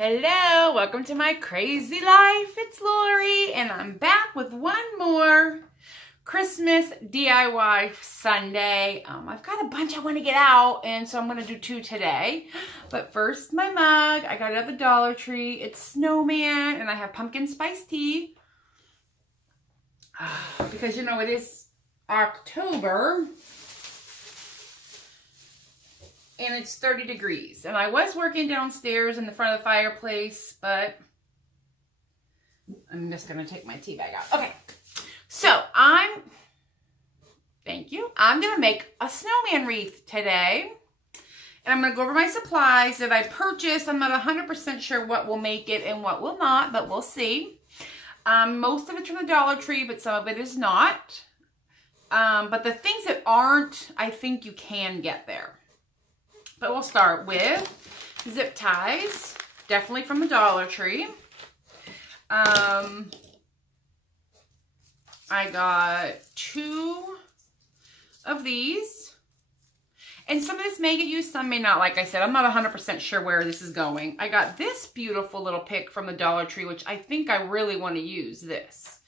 Hello, welcome to my crazy life. It's Lori, and I'm back with one more Christmas DIY Sunday. I've got a bunch I want to get out, and so I'm going to do two today. But first, my mug. I got it at the Dollar Tree. It's Snowman, and I have pumpkin spice tea. Because, you know, it is October. And it's 30 degrees. And I was working downstairs in the front of the fireplace, but I'm just going to take my tea bag out. Okay. So, thank you. I'm going to make a snowman wreath today. And I'm going to go over my supplies that I purchased. I'm not 100% sure what will make it and what will not, but we'll see. Most of it's from the Dollar Tree, but some of it is not. But the things that aren't, I think you can get there. But we'll start with zip ties, definitely from the Dollar Tree. I got 2 of these. And some of this may get used, some may not. Like I said, I'm not 100% sure where this is going. I got this beautiful little pick from the Dollar Tree, which I think I really want to use this.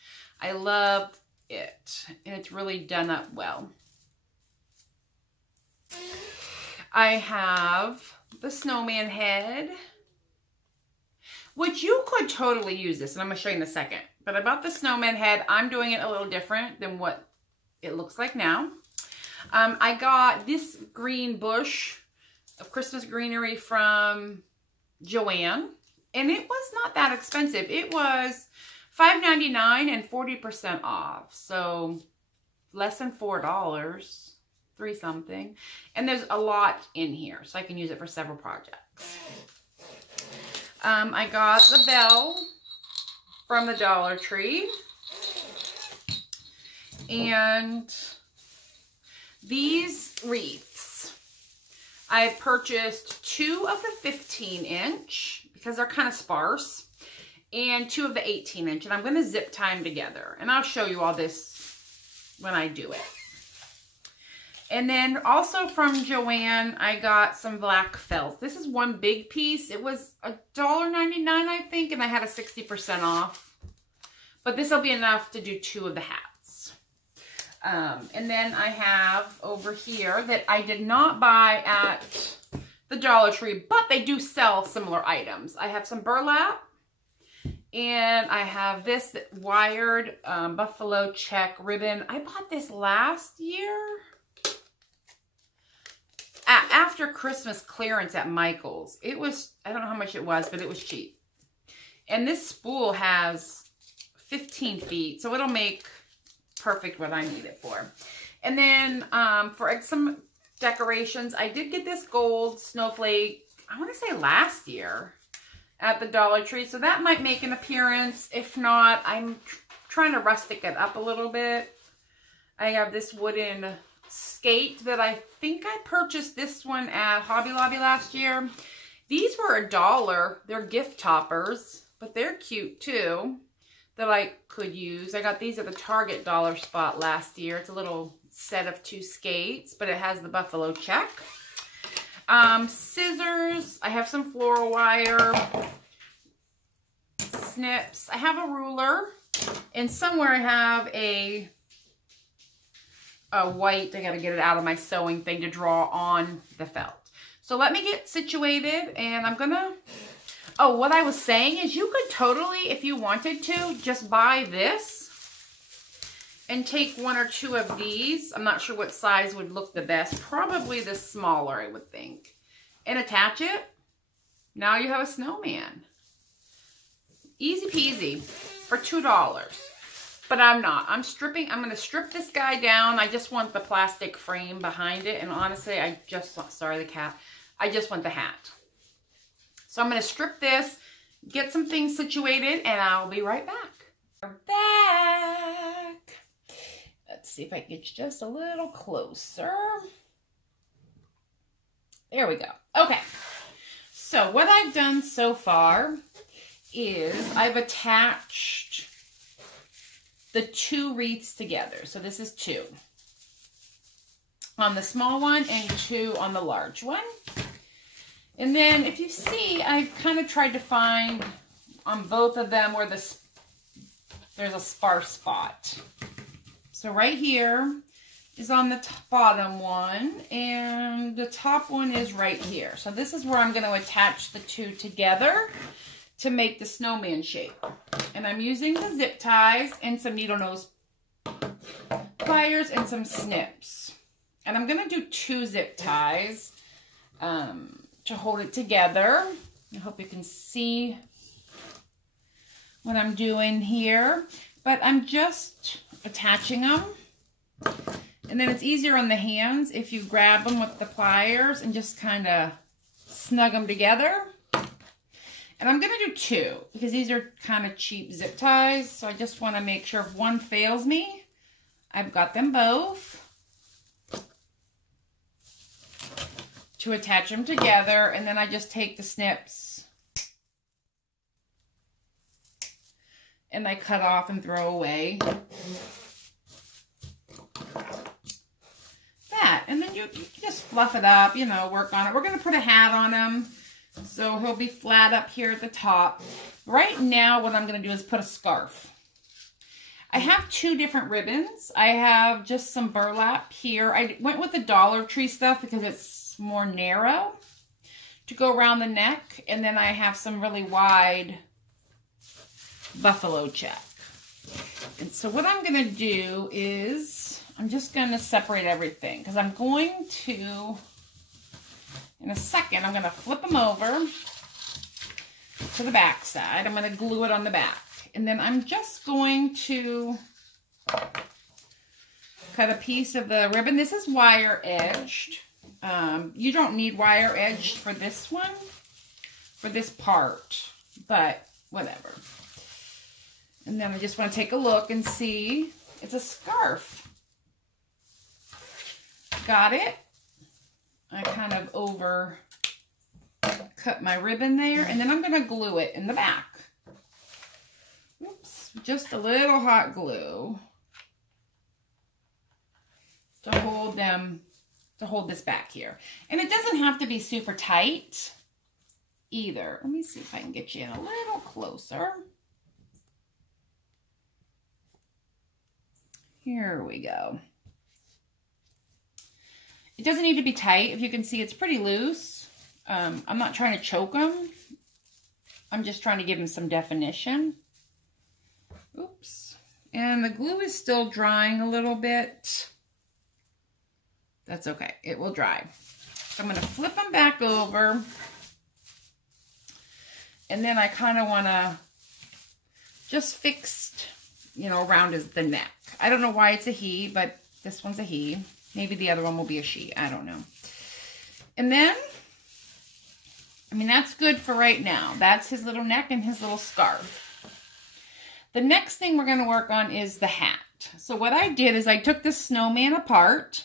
I love it. And it's really done up well. I have the snowman head, which you could totally use this, and I'm going to show you in a second. But I bought the snowman head. I'm doing it a little different than what it looks like now. I got this green bush of Christmas greenery from Joann, and it was not that expensive. It was $5.99 and 40% off, so less than $4. 3 something, and there's a lot in here, so I can use it for several projects. I got the bell from the Dollar Tree, and these wreaths. I purchased 2 of the 15-inch because they're kind of sparse, and 2 of the 18-inch, and I'm going to zip tie them together, and I'll show you all this when I do it. And then also from Joann, I got some black felt. This is one big piece. It was $1.99, I think, and I had a 60% off. But this will be enough to do 2 of the hats. And then I have over here that I did not buy at the Dollar Tree, but they do sell similar items. I have some burlap, and I have this wired buffalo check ribbon. I bought this last year. After Christmas clearance at Michael's. It was, I don't know how much it was, but it was cheap. And this spool has 15 feet, so it'll make perfect what I need it for. And then for some decorations, I did get this gold snowflake, I want to say last year at the Dollar Tree. So that might make an appearance. If not, I'm trying to rustic it up a little bit. I have this wooden skate that I think I purchased this one at Hobby Lobby last year. These were $1. They're gift toppers, but they're cute too that I could use. I got these at the Target dollar spot last year. It's a little set of 2 skates, but it has the buffalo check. Scissors. I have some floral wire. Snips. I have a ruler, and somewhere I have a white, I gotta get it out of my sewing thing to draw on the felt. So let me get situated, and I'm gonna, oh, what I was saying is you could totally, if you wanted to, just buy this and take 1 or 2 of these. I'm not sure what size would look the best. Probably the smaller, I would think. And attach it. Now you have a snowman. Easy peasy for $2. But I'm not. I'm going to strip this guy down. I just want the plastic frame behind it. And honestly, I just want the hat. So I'm going to strip this, get some things situated, and I'll be right back. We're back. Let's see if I can get just a little closer. There we go. Okay. So what I've done so far is I've attached the 2 wreaths together. So this is 2 on the small one and 2 on the large one. And then if you see, I've kind of tried to find on both of them where there's a sparse spot. So right here is on the bottom one, and the top one is right here. So this is where I'm going to attach the two together to make the snowman shape. And I'm using the zip ties and some needle nose pliers and some snips. And I'm going to do 2 zip ties to hold it together. I hope you can see what I'm doing here. But I'm just attaching them. And then it's easier on the hands if you grab them with the pliers and just kind of snug them together. And I'm going to do 2 because these are kind of cheap zip ties. So I just want to make sure if one fails me, I've got them both to attach them together. And then I just take the snips and I cut off and throw away. That. And then you just fluff it up, you know, work on it. We're going to put a hat on him. So he'll be flat up here at the top. Right now, what I'm going to do is put a scarf. I have 2 different ribbons. I have just some burlap here. I went with the Dollar Tree stuff because it's more narrow to go around the neck. And then I have some really wide buffalo check. And so what I'm going to do is I'm just going to separate everything because I'm going to, in a second, I'm going to flip them over to the back side. I'm going to glue it on the back. And then I'm just going to cut a piece of the ribbon. This is wire edged. You don't need wire edged for this one, for this part, but whatever. And then I just want to take a look and see. It's a scarf. Got it. I kind of over cut my ribbon there, and then I'm going to glue it in the back. Oops, just a little hot glue to hold them, to hold this back here. And it doesn't have to be super tight either. Let me see if I can get you in a little closer. Here we go. It doesn't need to be tight. If you can see, it's pretty loose. I'm not trying to choke them. I'm just trying to give them some definition. Oops. And the glue is still drying a little bit. That's okay. It will dry. So I'm going to flip them back over. And then I kind of want to just fix, you know, around the neck. I don't know why it's a he, but this one's a he. Maybe the other one will be a she. I don't know. And then, I mean, that's good for right now. That's his little neck and his little scarf. The next thing we're going to work on is the hat. So what I did is I took the snowman apart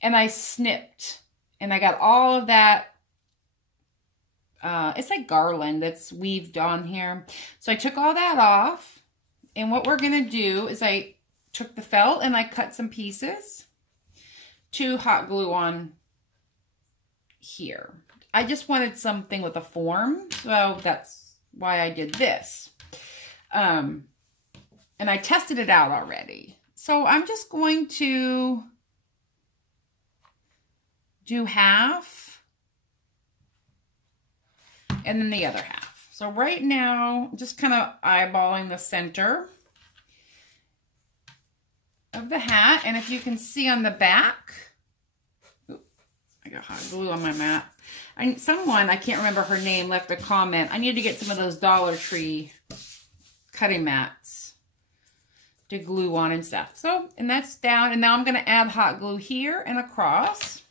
and I snipped. And I got all of that. It's like garland that's weaved on here. So I took all that off. And what we're going to do is I took the felt and I cut some pieces to hot glue on here. I just wanted something with a form, so that's why I did this. And I tested it out already. So I'm just going to do half and then the other half. So right now, just kind of eyeballing the center of the hat. And if you can see on the back, I got hot glue on my mat. Someone, I can't remember her name, left a comment. I need to get some of those Dollar Tree cutting mats to glue on and stuff. So, and that's down. And now I'm going to add hot glue here and across.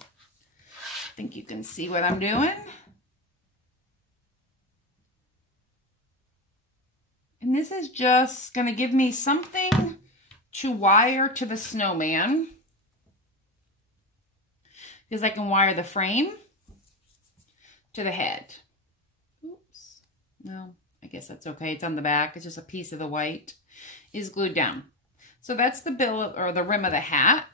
I think you can see what I'm doing. And this is just going to give me something to wire to the snowman. Because I can wire the frame to the head. Oops. No, I guess that's okay. It's on the back. It's just a piece of the white is glued down. So that's the bill or the rim of the hat.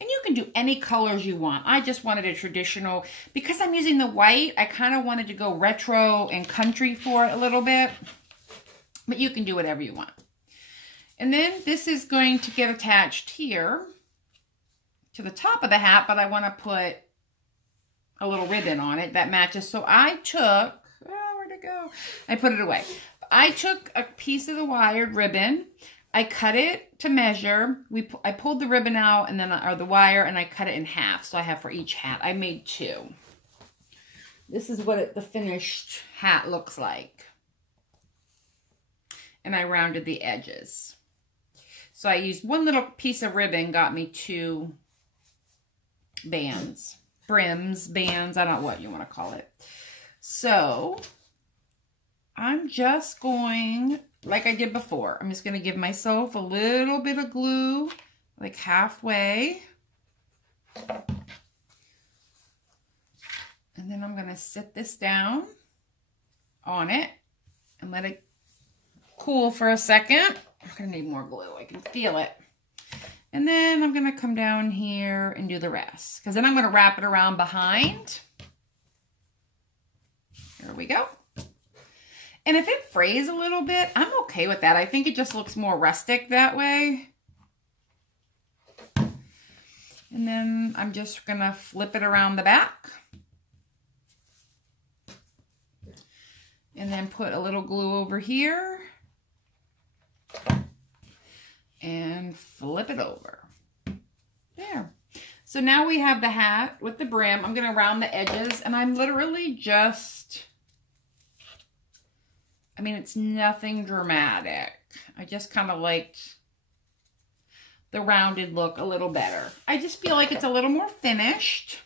And you can do any colors you want. I just wanted a traditional, because I'm using the white, I kind of wanted to go retro and country for it a little bit. But you can do whatever you want. And then this is going to get attached here to the top of the hat, but I want to put a little ribbon on it that matches. So I took, oh, where'd it go? I put it away. I took a piece of the wired ribbon. I cut it to measure. I pulled the ribbon out and then, or the wire, and I cut it in half. So I have for each hat. I made 2. This is what the finished hat looks like. And I rounded the edges. So I used one little piece of ribbon, got me 2 bands, brims, bands, I don't know what you want to call it. So I'm just going, like I did before, I'm just going to give myself a little bit of glue, like halfway. And then I'm going to sit this down on it and let it cool for a second. I'm going to need more glue. I can feel it. And then I'm going to come down here and do the rest. Because then I'm going to wrap it around behind. There we go. And if it frays a little bit, I'm okay with that. I think it just looks more rustic that way. And then I'm just going to flip it around the back. And then put a little glue over here. And flip it over. There. So now we have the hat with the brim. I'm going to round the edges, and I'm literally just, I mean, it's nothing dramatic. I just kind of liked the rounded look a little better. I just feel like it's a little more finished.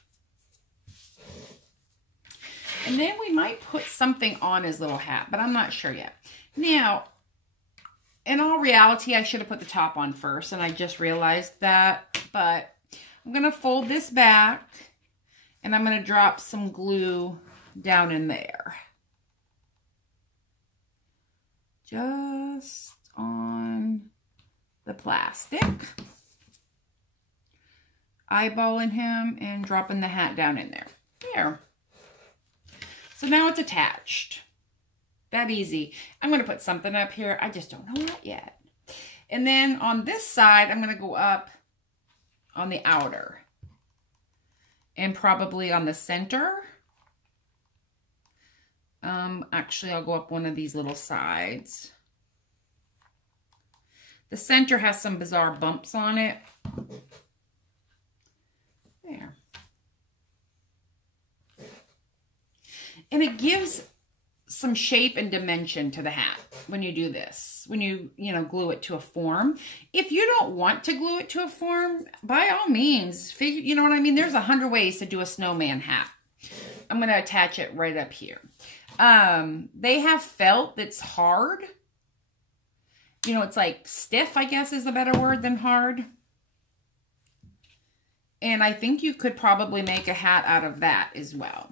And then we might put something on his little hat, but I'm not sure yet. Now, in all reality, I should have put the top on first, and I just realized that. But I'm going to fold this back, and I'm going to drop some glue down in there. Just on the plastic. Eyeballing him and dropping the hat down in there. There. So now it's attached. That easy. I'm going to put something up here. I just don't know what yet. And then on this side, I'm going to go up on the outer. And probably on the center. Actually, I'll go up one of these little sides. The center has some bizarre bumps on it. There. And it gives some shape and dimension to the hat when you do this, when you glue it to a form. If you don't want to glue it to a form, by all means, you know what I mean? There's 100 ways to do a snowman hat. I'm going to attach it right up here. They have felt that's hard. You know, it's like stiff, I guess is a better word than hard. And I think you could probably make a hat out of that as well.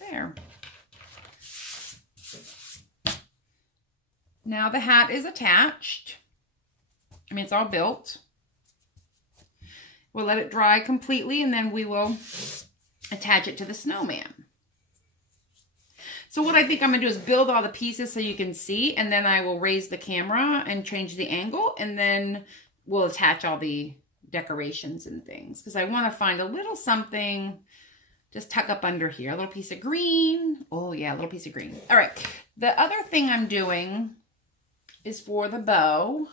There. Now the hat is attached. I mean, it's all built. We'll let it dry completely, and then we will attach it to the snowman. So what I think I'm going to do is build all the pieces so you can see, and then I will raise the camera and change the angle, and then we'll attach all the decorations and things. Because I want to find a little something, just tuck up under here. A little piece of green. Oh yeah, a little piece of green. All right. The other thing I'm doing is for the bow.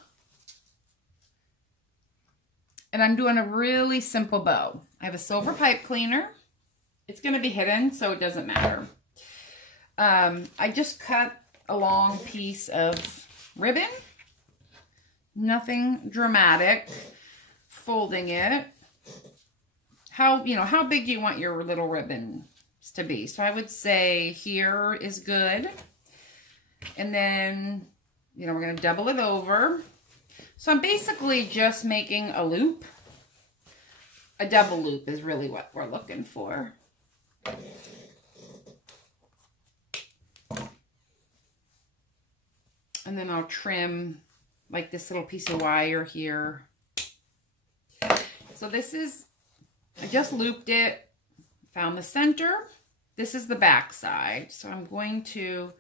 And I'm doing a really simple bow. I have a silver pipe cleaner. It's going to be hidden, so it doesn't matter. I just cut a long piece of ribbon. Nothing dramatic. Folding it. How big do you want your little ribbons to be? So I would say here is good. And then, we're going to double it over. So I'm basically just making a loop. A double loop is really what we're looking for. And then I'll trim like this little piece of wire here. So this is, I just looped it, found the center. This is the back side. So I'm going to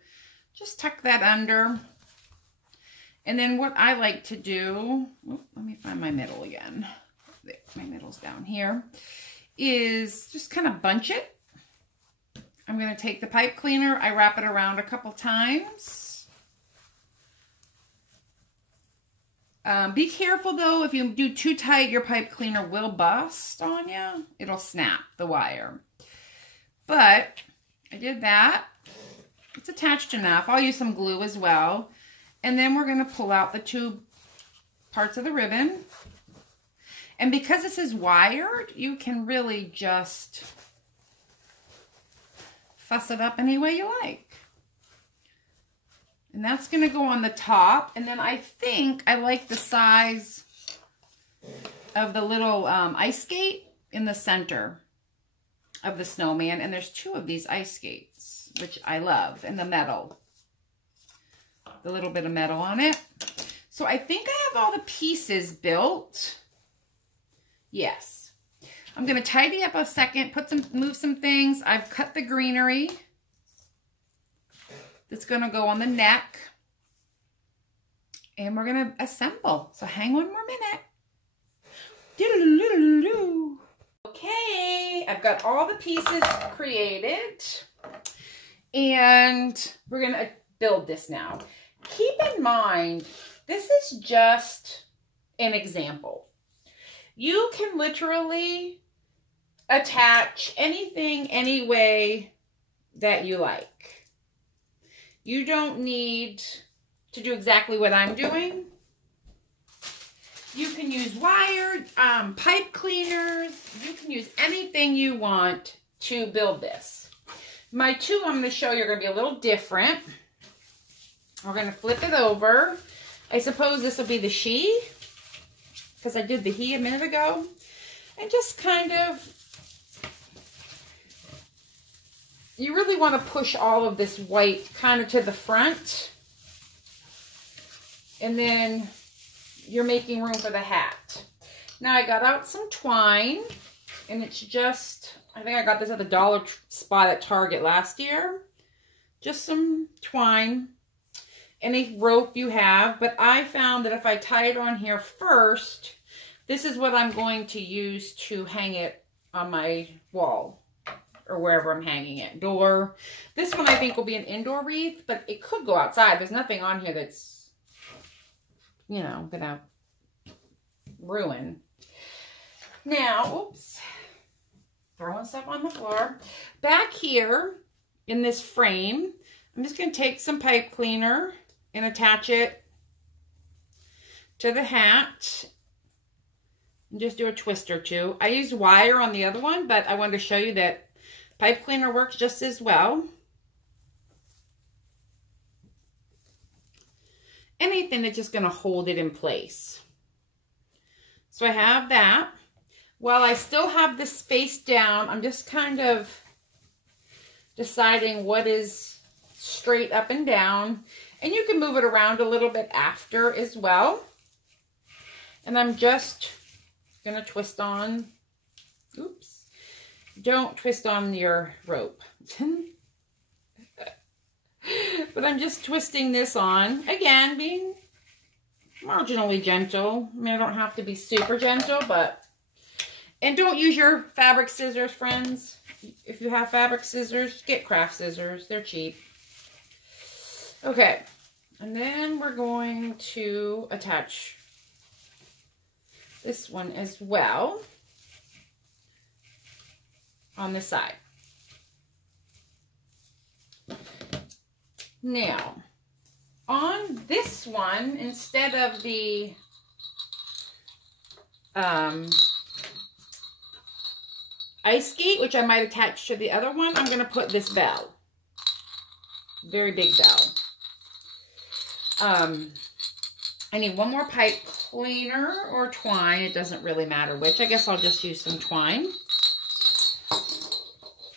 just tuck that under. And then what I like to do, let me find my middle again. There, my middle's down here, is just kind of bunch it. I'm going to take the pipe cleaner. I wrap it around a couple times. Be careful though, if you do too tight, your pipe cleaner will bust on you. It'll snap the wire. But I did that. It's attached enough. I'll use some glue as well. And then we're going to pull out the two parts of the ribbon. And because this is wired, you can really just fuss it up any way you like. And that's going to go on the top. And then I think I like the size of the little ice skate in the center of the snowman. And there's two of these ice skates, which I love. And the metal. The little bit of metal on it. So I think I have all the pieces built. Yes. I'm going to tidy up a second, move some things. I've cut the greenery. That's going to go on the neck. And we're going to assemble. So hang one more minute. Okay, I've got all the pieces created. And we're going to build this now. Keep in mind, this is just an example. You can literally attach anything any way that you like. You don't need to do exactly what I'm doing. You can use wire, pipe cleaners. You can use anything you want to build this. My two I'm going to show you are going to be a little different. We're going to flip it over. I suppose this will be the she, because I did the he a minute ago. And just kind of, you really want to push all of this white kind of to the front. And then you're making room for the hat. Now I got out some twine, and it's just, I think I got this at the dollar spot at Target last year. Just some twine. Any rope you have, but I found that if I tie it on here first, this is what I'm going to use to hang it on my wall or wherever I'm hanging it. Door. This one I think will be an indoor wreath, but it could go outside. There's nothing on here that's, you know, gonna ruin. Now, oops, throwing stuff on the floor. Back here in this frame, I'm just going to take some pipe cleaner and attach it to the hat and just do a twist or two. I used wire on the other one, but I wanted to show you that pipe cleaner works just as well. Anything that's just going to hold it in place. So I have that. While I still have this space down, I'm just kind of deciding what is straight up and down. And you can move it around a little bit after as well. And I'm just going to twist on, oops, don't twist on your rope. But I'm just twisting this on, again, being marginally gentle. I mean, I don't have to be super gentle, but, and don't use your fabric scissors, friends. If you have fabric scissors, get craft scissors. They're cheap. Okay, and then we're going to attach this one as well on this side. Now, on this one, instead of the ice skate, which I might attach to the other one, I'm going to put this bell. Very big bell. I need one more pipe cleaner or twine. It doesn't really matter which. I guess I'll just use some twine.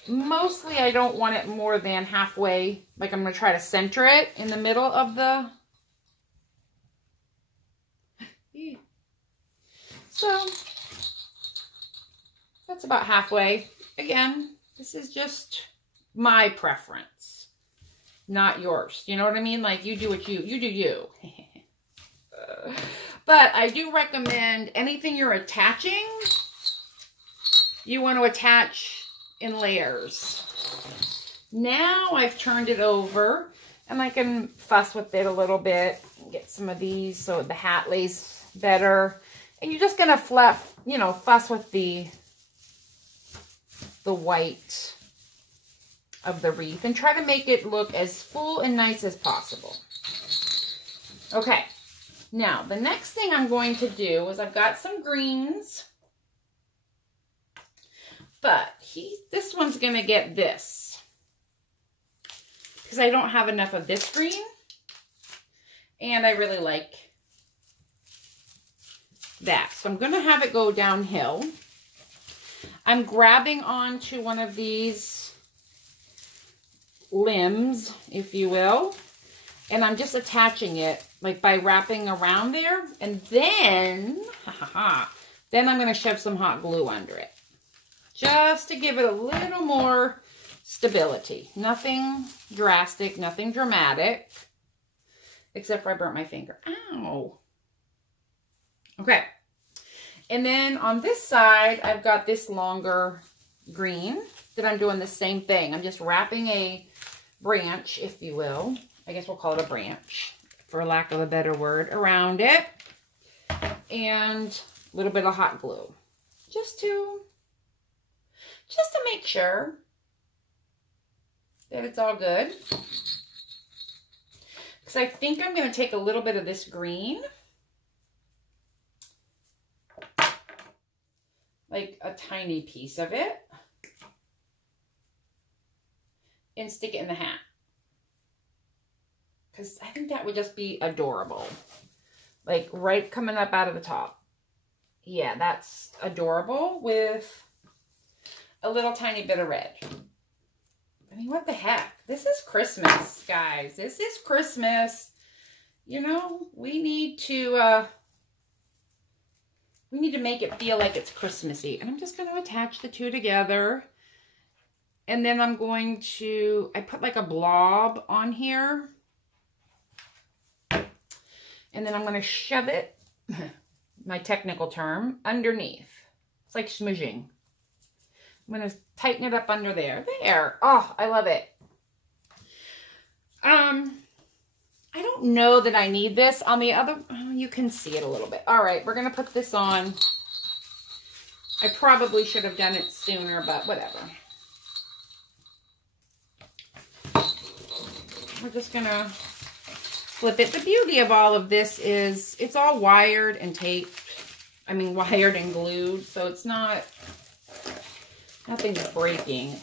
Mostly I don't want it more than halfway. Like I'm going to try to center it in the middle of the... So, That's about halfway. Again, this is just my preference, not yours. You know what I mean? Like, you do what you do you. But I do recommend anything you're attaching, you want to attach in layers. Now I've turned it over and I can fuss with it a little bit, get some of these so the hat lays better. And you're just going to fluff, you know, fuss with the white of the wreath and try to make it look as full and nice as possible. Okay. Now, the next thing I'm going to do is I've got some greens, but this one's going to get this because I don't have enough of this green, and I really like that. So I'm going to have it go downhill. I'm grabbing onto one of these limbs, if you will, and I'm just attaching it like by wrapping around there, and then then I'm going to shove some hot glue under it just to give it a little more stability. Nothing drastic, nothing dramatic, except for I burnt my finger. Ow. Okay. And then on this side, I've got this longer green that I'm doing the same thing. I'm just wrapping a branch, if you will. I guess we'll call it a branch, for lack of a better word, around it. And a little bit of hot glue. Just to make sure that it's all good. Because I think I'm going to take a little bit of this green, like a tiny piece of it, and stick it in the hat. Because I think that would just be adorable. Like right coming up out of the top. Yeah, that's adorable with a little tiny bit of red. I mean, what the heck? This is Christmas, guys. This is Christmas. You know, we need to make it feel like it's Christmassy. And I'm just going to attach the two together. And then I'm going to, I put like a blob on here. And then I'm going to shove it, my technical term, underneath. It's like smudging. I'm going to tighten it up under there. There. Oh, I love it. I don't know that I need this. On the other, oh, you can see it a little bit. All right, we're going to put this on. I probably should have done it sooner, but whatever. We're just going to flip it. The beauty of all of this is it's all wired and taped. I mean, wired and glued, so it's not, nothing's breaking.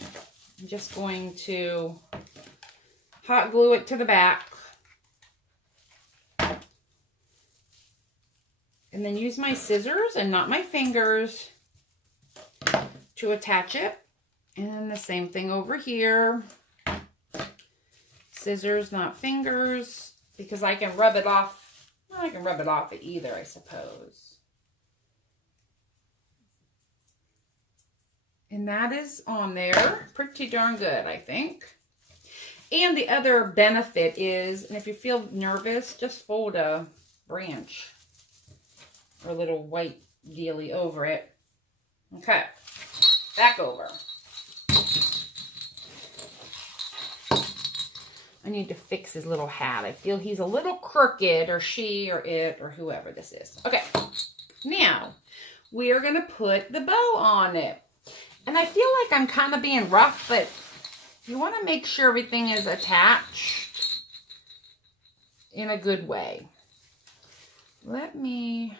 I'm just going to hot glue it to the back. And then use my scissors and not my fingers to attach it. And the same thing over here. Scissors, not fingers, because I can rub it off. Well, I can rub it off either, I suppose. And that is on there. Pretty darn good, I think. And the other benefit is, and if you feel nervous, just fold a branch or a little white dealy over it. Okay, back over. I need to fix his little hat. I feel he's a little crooked, or she, or it, or whoever this is. Okay, now we are going to put the bow on it. And I feel like I'm kind of being rough, but you want to make sure everything is attached in a good way. Let me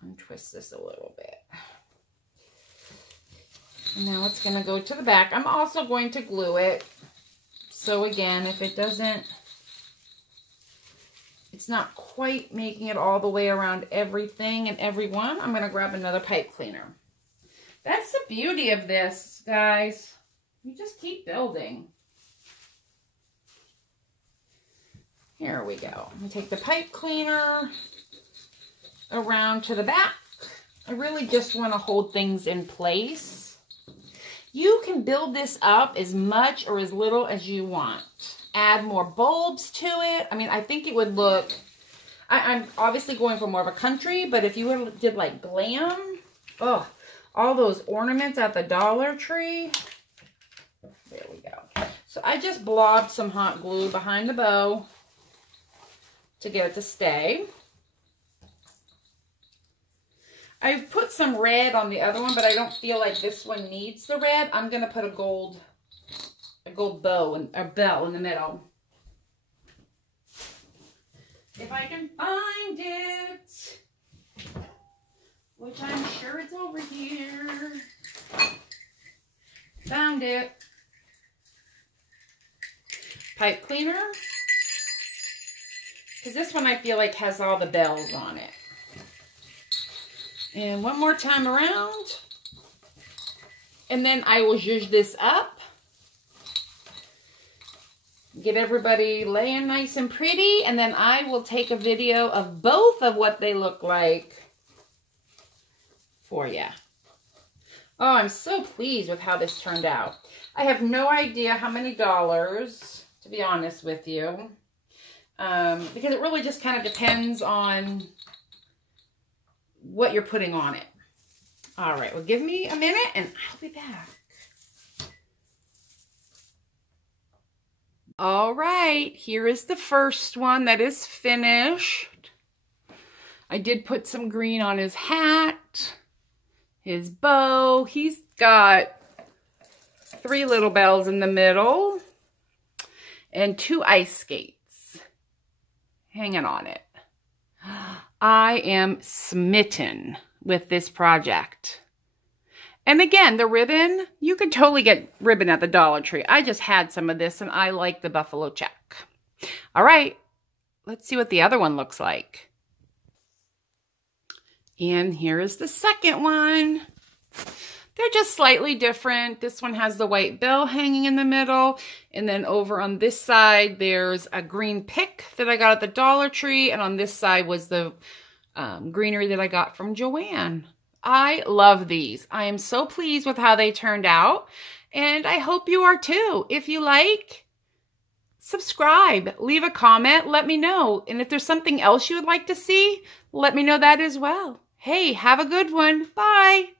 untwist this a little bit. And now it's going to go to the back. I'm also going to glue it. So again, if it doesn't, it's not quite making it all the way around everything and everyone, I'm going to grab another pipe cleaner. That's the beauty of this, guys. You just keep building. Here we go. I'm going to take the pipe cleaner around to the back. I really just want to hold things in place. You can build this up as much or as little as you want. Add more bulbs to it. I mean, I think it would look... I'm obviously going for more of a country, but if you did like glam, oh, all those ornaments at the Dollar Tree. There we go. So I just blobbed some hot glue behind the bow to get it to stay. I put some red on the other one, but I don't feel like this one needs the red. I'm going to put a gold bow and a bell in the middle. If I can find it, which I'm sure it's over here. Found it. Pipe cleaner. Because this one I feel like has all the bells on it. And one more time around. And then I will zhuzh this up. Get everybody laying nice and pretty. And then I will take a video of both of what they look like for you. Oh, I'm so pleased with how this turned out. I have no idea how many dollars, to be honest with you. Because it really just kind of depends on what you're putting on it. All right, well, give me a minute and I'll be back. All right, here is the first one that is finished. I did put some green on his hat, his bow. He's got 3 little bells in the middle and 2 ice skates hanging on it. I am smitten with this project. And again, the ribbon, you could totally get ribbon at the Dollar Tree. I just had some of this and I like the buffalo check. All right, let's see what the other one looks like. And here is the second one. They're just slightly different. This one has the white bell hanging in the middle. And then over on this side, there's a green pick that I got at the Dollar Tree. And on this side was the greenery that I got from Joanne. I love these. I am so pleased with how they turned out. And I hope you are too. If you like, subscribe, leave a comment, let me know. And if there's something else you would like to see, let me know that as well. Hey, have a good one. Bye.